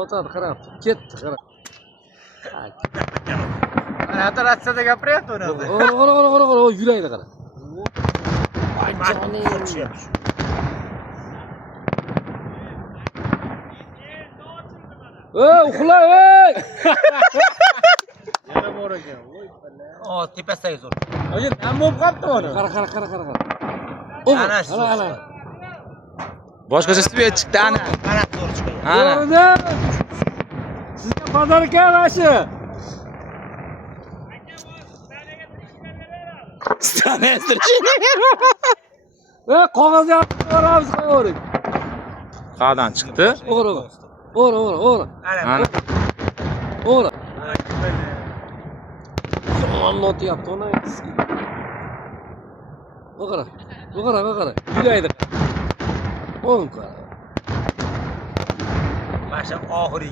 Otadi, qarabdi. Ketdi, qarab. Ana operatsiyada gapiryapti uni. Qara, yuraydi qara. Ay, Jonim. Uxla, ey! Yana bor ekan. Voy balla. O, tepasidagi zo'r. Oyi, nima bo'lib qolibdi uni? Qara. Ana shu. Ana. Boshqacha svet chiqdi ana. Ana zo'r chiqadi. Ana. Sizga pazarga mana qog'ozni olamiz, qo'yavering. Qa'dan chiqdi. O'g'ri. Ana. O'g'ri. Anlatyapti ona. O'g'ri. Yuraydi. O'ng qara. Mana shu oxirgi